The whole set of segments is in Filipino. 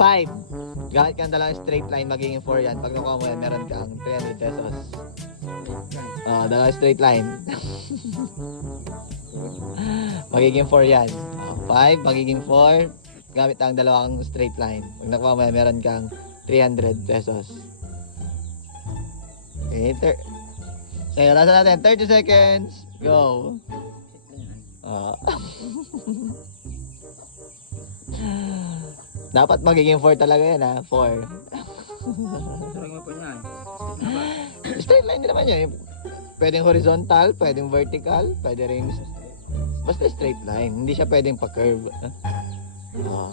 5. Gamit kang dalawang straight line, magiging 4 yan. Pag nakuha mo yan, meron kang 300 pesos. Oh, dalawang straight line. magiging 4 yan. 5, magiging 4. Gamit ang dalawang straight line. Pag nakuha mo yan, meron kang 300 pesos. Okay, so, yun, nasa natin, 30 seconds. Go. Ah. Dapat magiging 4 talaga yan ha. 4. Turang mo po niyan. Straight line din naman yun. Pwedeng horizontal, pwedeng vertical, pwede rin basta straight line. Hindi siya pwedeng pa-curve. Oo.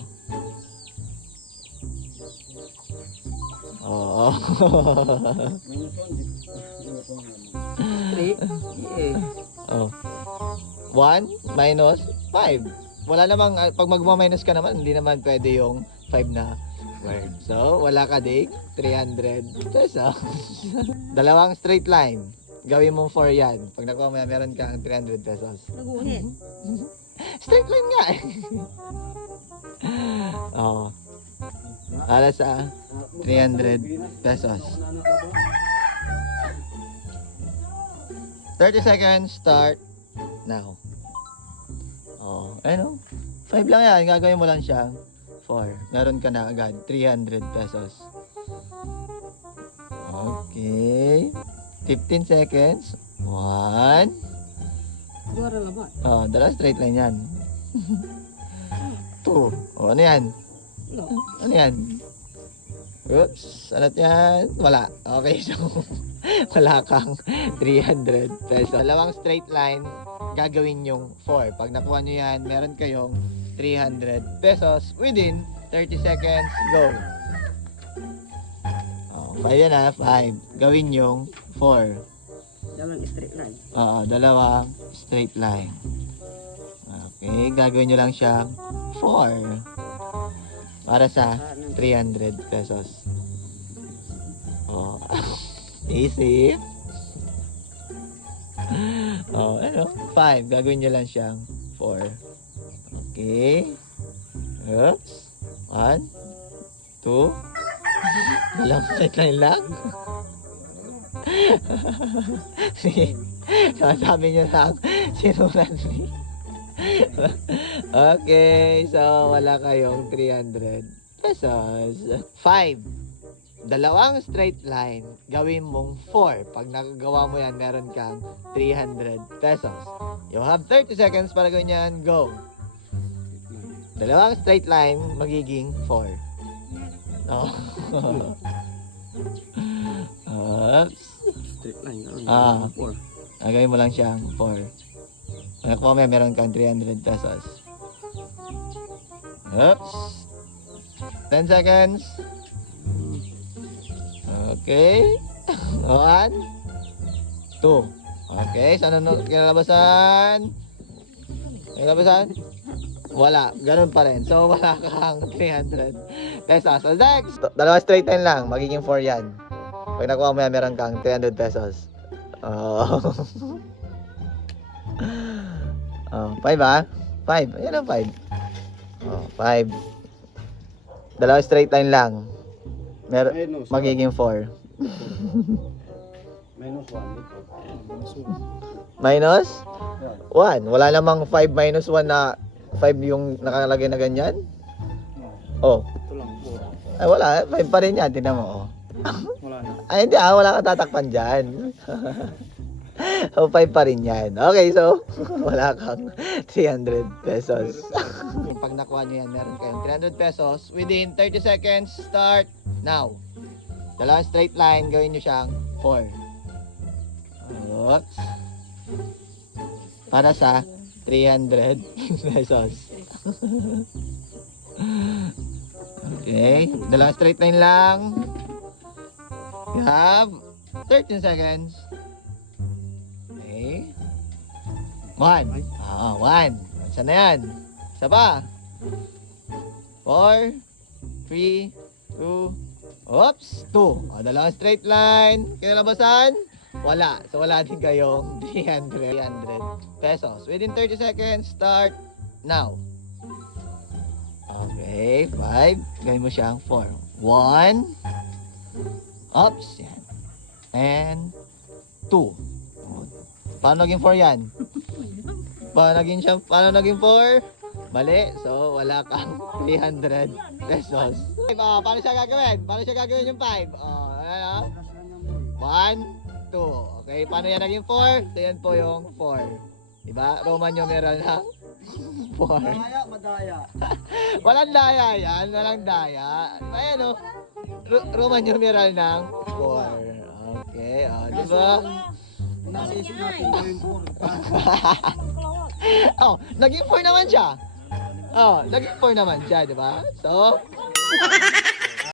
Oo. Three. Eh. oh. 1 minus 5. Wala namang, ah, pag magma-minus ka naman, hindi naman pwede yung 5 na word. So, wala ka ding 300 pesos. Dalawang straight line. Gawin mong 4 yan. Pag nakuha mo yan, meron kang 300 pesos. Naguhit. Straight line nga eh. Oo. Para sa 300 pesos. 30 seconds, start now. Oh, ano? 5 lang yan. Gagawin mo lang siya. 4. Meron ka na agad. 300 pesos. Okay. 15 seconds. 1. Duwara na ba? Oh, dala straight line yan. 2. Oh, ano yan? No. Ano yan? Oops, ano yan? Wala. Okay, so wala kang 300 pesos. Dalawang straight line, gagawin yung 4. Pag nakuha nyo yan, meron kayong 300 pesos within 30 seconds. Go! Oh, 5 yan ha, 5. Gawin yung 4. Dalawang straight line. Oo, dalawang straight line. Okay, gagawin nyo lang siyang 4. Para sa 300 pesos. Oh, easy. Oh, ano? 5. Gagawin nyo lang siyang 4. Okay. Oops. 1, 2, Dalawang straight line lang. Sige. Sasabi niyo lang, sinulan ni. okay, so wala kayong 300 pesos. 5. Dalawang straight line, gawin mong 4. Pag nagagawa mo yan, meron kang 300 pesos. You have 30 seconds para gawin yan. Go! Dalawang straight line, magiging 4. Oh. Oops. Straight line. Ah. Four. Nagawin mo lang siyang 4. Pag nakuha mo yan, meron kang 300 pesos. Oops. 10 seconds. Okay. 1. 2. Okay. Saan ano kinalabasan? Kinalabasan? Wala. Ganun pa rin. So, wala kang 300 pesos. So, next. Dalawa straight line lang. Magiging 4 yan. Pag nakuha mo yan, meron kang 300 pesos. Oh. oh, 5 ah. 5. Ayan ang 5. Oh, 5. Dalawa straight line lang. Mer Minus. magiging 4. Minus 1. Minus 1. Minus Yan. 1. Wala namang 5 minus 1 na 5 yung nakalagay na ganyan. Oh. Ito lang. 4. Ay, wala. 5 pa rin yan. Tingnan mo. Oh. Wala na. Ay, hindi ah. Wala kang tatakpan dyan. o, 5 pa rin yan. Okay, so, wala kang 300 pesos. Pag nakuha nyo yan, meron kayong 300 pesos. Within 30 seconds, start now. Dalawang straight line, gawin nyo siyang 4. Oops. Para sa 300 pesos. Okay, dalawang straight line lang. You have 13 seconds. Okay. One. Ah, one. Saan na yan? Isa pa. Four. Three. Two. Oops. Two. O, dalawang straight line. Kinalabasan? Wala. So, wala din kayong 300, 300 pesos. Within 30 seconds, start now. Okay. Okay, 5. Gawin mo siyang 4. 1. Oops, yan. And 2. Paano naging 4 yan? Paano naging siya? Paano naging 4? Mali. So, wala kang 300 pesos. Ah, paano siya gagawin? Paano siya gagawin yung 5? Oh, ano? 1, 2. Okay, paano yan naging 4? So, yan po yung 4. Diba? Roman numeral ng 4. Madaya, madaya. Walang daya yan. Walang daya. Ayan o. Ro- Roman numeral ng 4. Okay, o. Oh, diba? Nasisip natin gawin ko. oh, naging 4 naman siya. Oh, naging 4 naman siya, di ba? So,